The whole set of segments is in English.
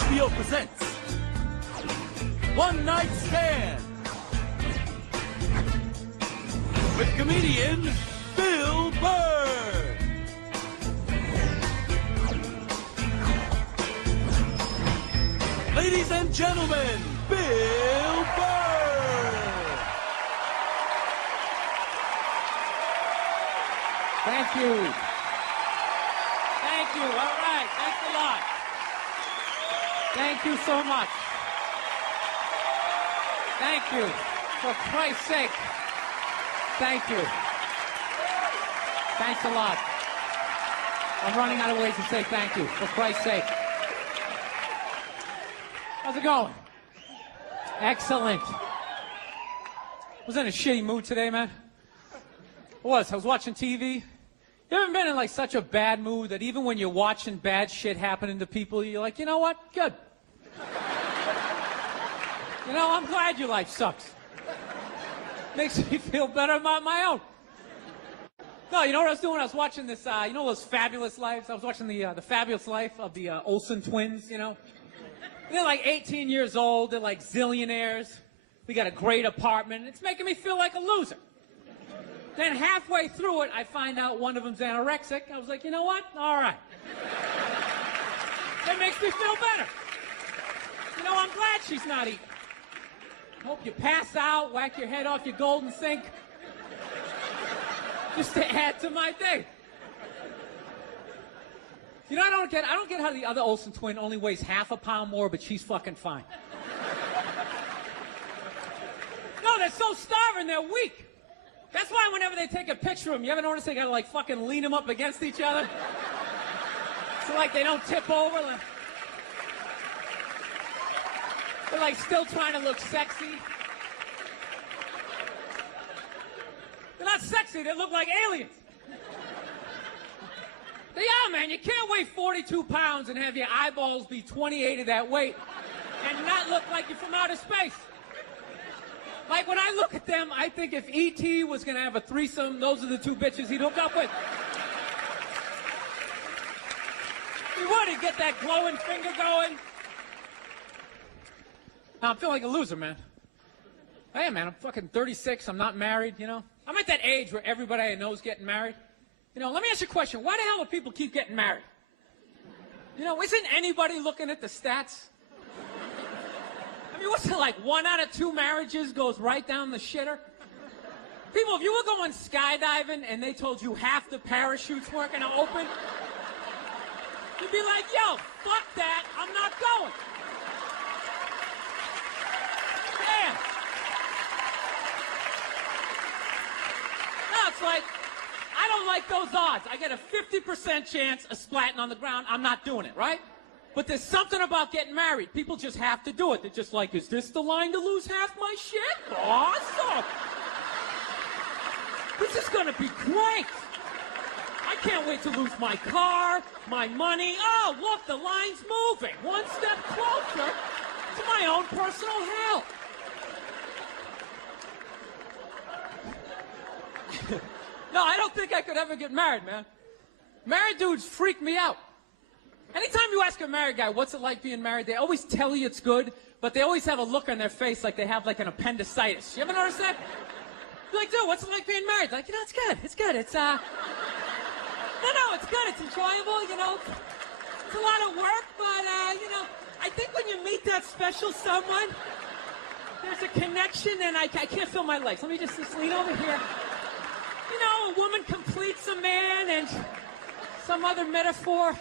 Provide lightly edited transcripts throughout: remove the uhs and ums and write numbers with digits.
HBO presents One Night Stand with comedian Bill Burr. Ladies and gentlemen, Bill Burr. Thank you. Thank you. All right. Thanks a lot. Thank you so much. Thank you. For Christ's sake. Thank you. Thanks a lot. I'm running out of ways to say thank you. For Christ's sake. How's it going? Excellent. I was in a shitty mood today, man. I was watching TV. You ever been in like such a bad mood that even when you're watching bad shit happening to people, you're like, you know what? Good. You know, I'm glad your life sucks. Makes me feel better about my own. No, you know what I was doing? I was watching this, you know those Fabulous Lives? I was watching the Fabulous Life of the Olsen twins, you know? They're like 18 years old. They're like zillionaires. We got a great apartment. It's making me feel like a loser. Then halfway through it, I find out one of them's anorexic. I was like, you know what? All right. That makes me feel better. You know, I'm glad she's not eating. Hope you pass out, whack your head off your golden sink. Just to add to my day. You know, I don't get how the other Olsen twin only weighs half a pound more, but she's fucking fine. No, they're so starving, they're weak. That's why whenever they take a picture of them, you ever notice they gotta like fucking lean them up against each other? So like they don't tip over. Like, they're like still trying to look sexy. They're not sexy, they look like aliens. They are, man. You can't weigh 42 pounds and have your eyeballs be 28 of that weight and not look like you're from outer space. Like, when I look at them, I think if E.T. was going to have a threesome, those are the two bitches he'd hook up with. He would. He'd get that glowing finger going. Now, I'm feeling like a loser, man. Hey, man, I'm fucking 36. I'm not married, you know? I'm at that age where everybody I know is getting married. You know, let me ask you a question. Why the hell do people keep getting married? You know, isn't anybody looking at the stats? I mean, what's it like? 1 out of 2 marriages goes right down the shitter? People, if you were going skydiving and they told you half the parachutes weren't going to open, you'd be like, yo, fuck that, I'm not going. Damn. No, it's like, I don't like those odds. I get a 50% chance of splatting on the ground. I'm not doing it, right? But there's something about getting married. People just have to do it. They're just like, is this the line to lose half my shit? Awesome. This is going to be great. I can't wait to lose my car, my money. Oh, look, the line's moving. One step closer to my own personal hell. No, I don't think I could ever get married, man. Married dudes freak me out. Anytime you ask a married guy, what's it like being married, they always tell you it's good, but they always have a look on their face like they have like an appendicitis. You ever notice that? You're like, dude, what's it like being married? Like, you know, it's good. It's good. It's, no, it's good. It's enjoyable, you know. It's a lot of work, but, you know, I think when you meet that special someone, there's a connection, and I can't feel my legs. Let me just lean over here. You know, a woman completes a man, and some other metaphor.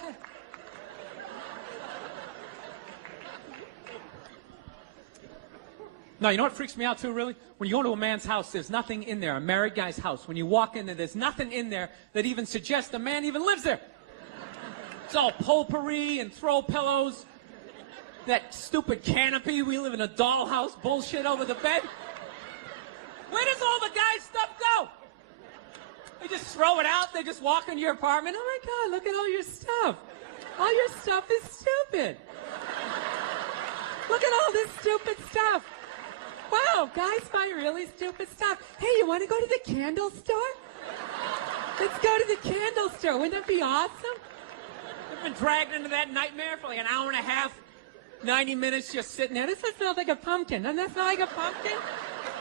No, you know what freaks me out too, really? When you go to a man's house, there's nothing in there, a married guy's house. When you walk in there, there's nothing in there that even suggests the man even lives there. It's all potpourri and throw pillows. That stupid canopy, we live in a dollhouse bullshit over the bed. Where does all the guy's stuff go? They just throw it out, they just walk into your apartment. Oh my God, look at all your stuff. All your stuff is stupid. Look at all this stupid stuff. Wow, guys buy really stupid stuff. Hey, you want to go to the candle store? Let's go to the candle store. Wouldn't that be awesome? I've been dragged into that nightmare for like an hour and a half. 90 minutes just sitting there. This smells like a pumpkin. Doesn't that smell like a pumpkin?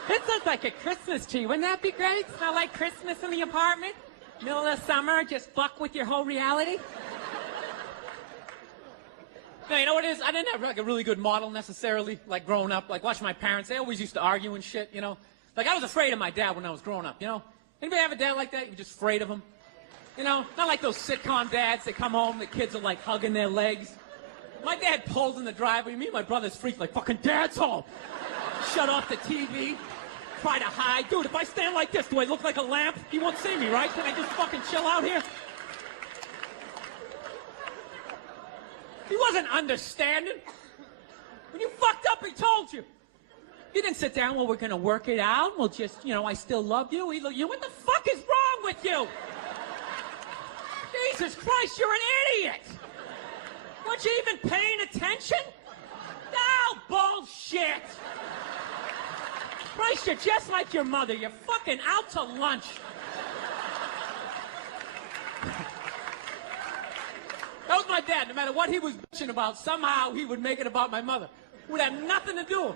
This looks like a Christmas tree. Wouldn't that be great? Smell like Christmas in the apartment? Middle of the summer, just buck with your whole reality? No, you know what it is? I didn't have like a really good model necessarily, like growing up. Like watching my parents, they always used to argue and shit, you know? Like I was afraid of my dad when I was growing up, you know? Anybody have a dad like that? You were just afraid of him? You know? Not like those sitcom dads that come home, the kids are like hugging their legs. My dad pulls in the driveway. Me and my brother's freaked like, fucking dad's home. Shut off the TV. Try to hide. Dude, if I stand like this, do I look like a lamp? He won't see me, right? Can I just fucking chill out here? He wasn't understanding. When you fucked up, he told you. He didn't sit down, well, we're going to work it out. We'll just, you know, I still love you. He looked, what the fuck is wrong with you? Jesus Christ, you're an idiot. Weren't you even paying attention? No, bullshit. Christ, you're just like your mother. You're fucking out to lunch. That was my dad. No matter what he was bitching about, somehow he would make it about my mother. It would have nothing to do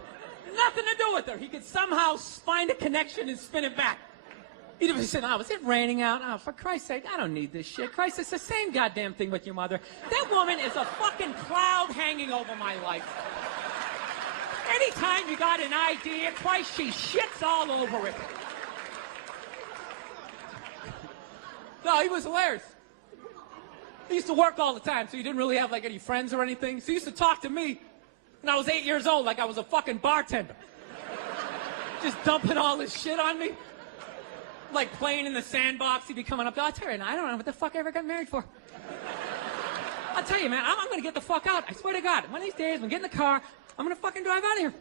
with her. He could somehow find a connection and spin it back. He'd be saying, oh, is it raining out? Oh, for Christ's sake, I don't need this shit. Christ, it's the same goddamn thing with your mother. That woman is a fucking cloud hanging over my life. Anytime you got an idea, Christ, she shits all over it. No, he was hilarious. He used to work all the time, so he didn't really have, like, any friends or anything. So he used to talk to me when I was 8 years old like I was a fucking bartender. Just dumping all this shit on me. Like playing in the sandbox, he'd be coming up. I'll tell you, I don't know what the fuck I ever got married for. I'll tell you, man, I'm going to get the fuck out. I swear to God. One of these days, I'm going to get in the car. I'm going to fucking drive out of here.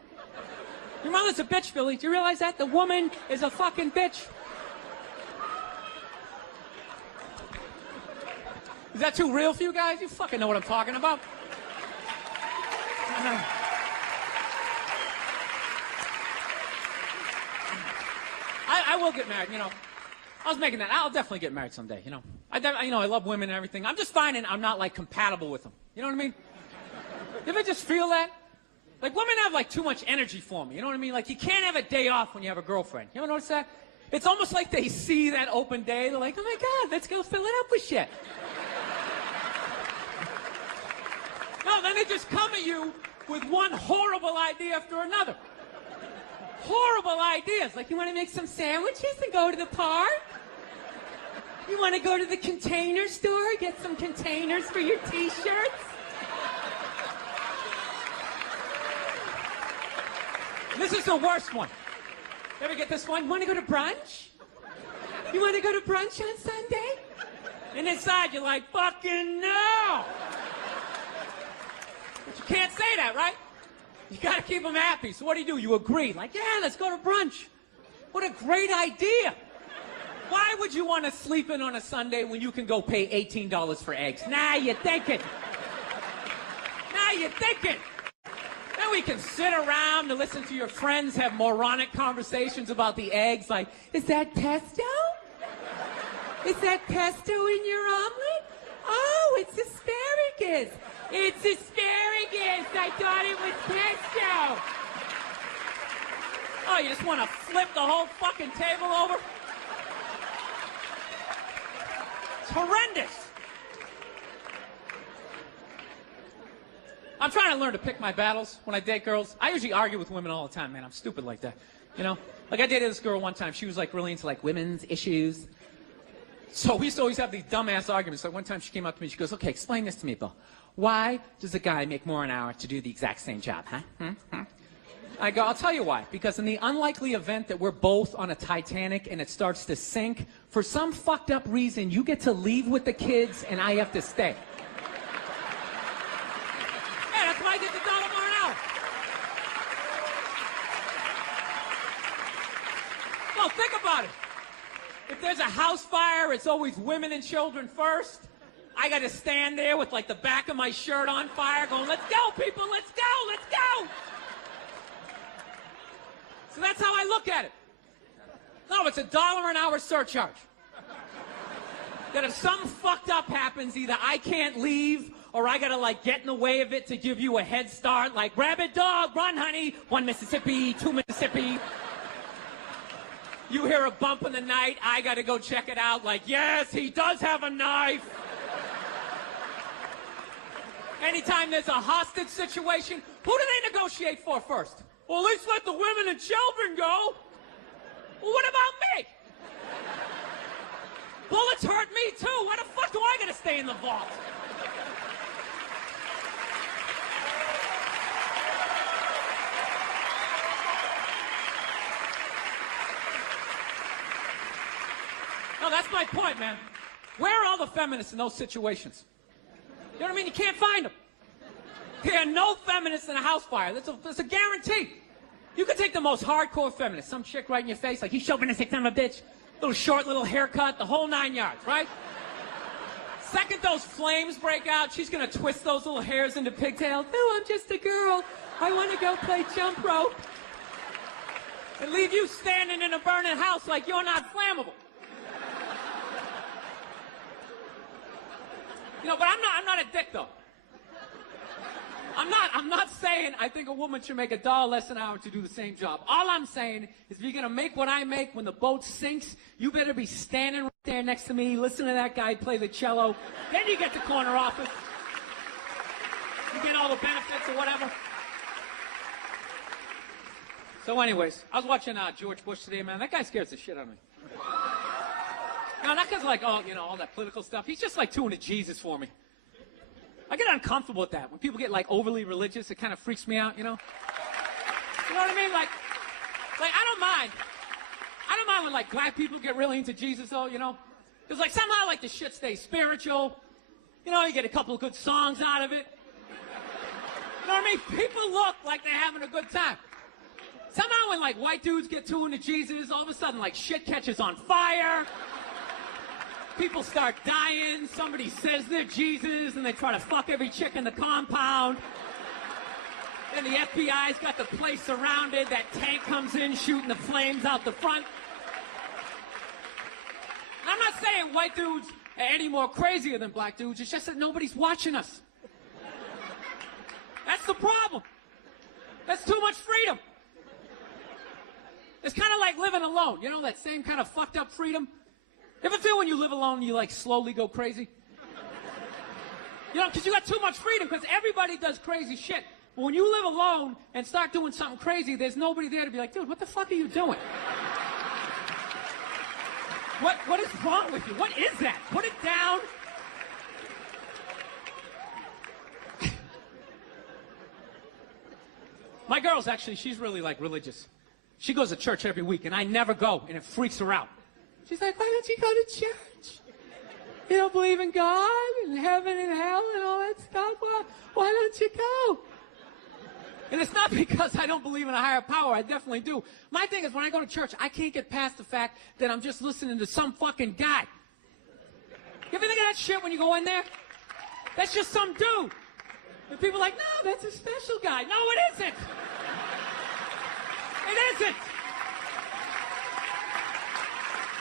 Your mother's a bitch, Billy. Do you realize that? The woman is a fucking bitch. Is that too real for you guys? You fucking know what I'm talking about. I will get married, you know. I was making that. I'll definitely get married someday, you know. I love women and everything. I'm just finding I'm not, like, compatible with them. You know what I mean? You ever just feel that? Like, women have, like, too much energy for me. You know what I mean? Like, you can't have a day off when you have a girlfriend. You ever notice that? It's almost like they see that open day. They're like, oh, my God, let's go fill it up with shit. No, then they just come at you with one horrible idea after another. Horrible ideas. Like, you want to make some sandwiches and go to the park? You want to go to the Container store, get some containers for your T-shirts? This is the worst one. You ever get this one? Want to go to brunch? You want to go to brunch on Sunday? And inside you're like, fucking no! But you can't say that, right? You gotta keep them happy. So what do? You agree. Like, yeah, let's go to brunch. What a great idea. Why would you want to sleep in on a Sunday when you can go pay $18 for eggs? Now you're thinking. Now you're thinking. Then we can sit around and listen to your friends have moronic conversations about the eggs. Like, is that pesto? Is that pesto in your omelet? Oh, it's asparagus. It's asparagus. I thought it was pesto. Oh, you just want to flip the whole fucking table over? It's horrendous. I'm trying to learn to pick my battles when I date girls. I usually argue with women all the time, man. I'm stupid like that, you know? Like, I dated this girl one time. She was, like, really into, like, women's issues. So we used to always have these dumbass arguments. Like, one time she came up to me, she goes, okay, explain this to me, Bill. Why does a guy make more an hour to do the exact same job, huh? I go, I'll tell you why. Because in the unlikely event that we're both on a Titanic and it starts to sink, for some fucked up reason, you get to leave with the kids and I have to stay. Yeah, that's why I get the $1 more an hour. Well, think about it. If there's a house fire, it's always women and children first. I got to stand there with, like, the back of my shirt on fire going, let's go, people, let's go, let's go. So that's how I look at it. No, it's a $1 an hour surcharge. That if something fucked up happens, either I can't leave or I gotta, like, get in the way of it to give you a head start, like, rabid dog, run, honey, 1 Mississippi, 2 Mississippi. You hear a bump in the night, I gotta go check it out, like, yes, he does have a knife. Anytime there's a hostage situation, who do they negotiate for first? Well, at least let the women and children go. Well, what about me? Bullets hurt me, too. Why the fuck do I gotta stay in the vault? No, that's my point, man. Where are all the feminists in those situations? You know what I mean? You can't find them. There are no feminists in a house fire. That's a guarantee. You could take the most hardcore feminist, some chick right in your face, like, he's chauvinistic son of a bitch, little short, little haircut, the whole 9 yards, right? Second those flames break out, she's gonna twist those little hairs into pigtails. No, I'm just a girl. I want to go play jump rope. And leave you standing in a burning house like you're not flammable. You know, but I'm not a dick, though. I'm not saying I think a woman should make $1 less an hour to do the same job. All I'm saying is if you're going to make what I make when the boat sinks, you better be standing right there next to me, listen to that guy play the cello. Then you get the corner office. You get all the benefits or whatever. So anyways, I was watching George Bush today, man. That guy scares the shit out of me. No, not because, like, oh, you know, all that political stuff. He's just, like, tuning to Jesus for me. I get uncomfortable with that. When people get, like, overly religious, it kind of freaks me out, you know? You know what I mean? Like, I don't mind. I don't mind when, like, black people get really into Jesus, though, you know? Because, like, somehow, like, the shit stays spiritual. You know, you get a couple of good songs out of it. You know what I mean? People look like they're having a good time. Somehow when, like, white dudes get too into Jesus, all of a sudden, like, shit catches on fire. People start dying, somebody says they're Jesus, and they try to fuck every chick in the compound. Then the FBI's got the place surrounded, that tank comes in shooting the flames out the front. And I'm not saying white dudes are any more crazier than black dudes, it's just that nobody's watching us. That's the problem. That's too much freedom. It's kind of like living alone, you know, that same kind of fucked up freedom. You ever feel when you live alone, you, like, slowly go crazy? You know, because you got too much freedom, because everybody does crazy shit. But when you live alone and start doing something crazy, there's nobody there to be like, dude, what the fuck are you doing? What is wrong with you? What is that? Put it down. My girl's actually, she's really, like, religious. She goes to church every week, and I never go, and it freaks her out. She's like, why don't you go to church? You don't believe in God and heaven and hell and all that stuff? Why don't you go? And it's not because I don't believe in a higher power. I definitely do. My thing is when I go to church, I can't get past the fact that I'm just listening to some fucking guy. You ever think of that shit when you go in there? That's just some dude. And people are like, no, that's a special guy. No, it isn't. It isn't.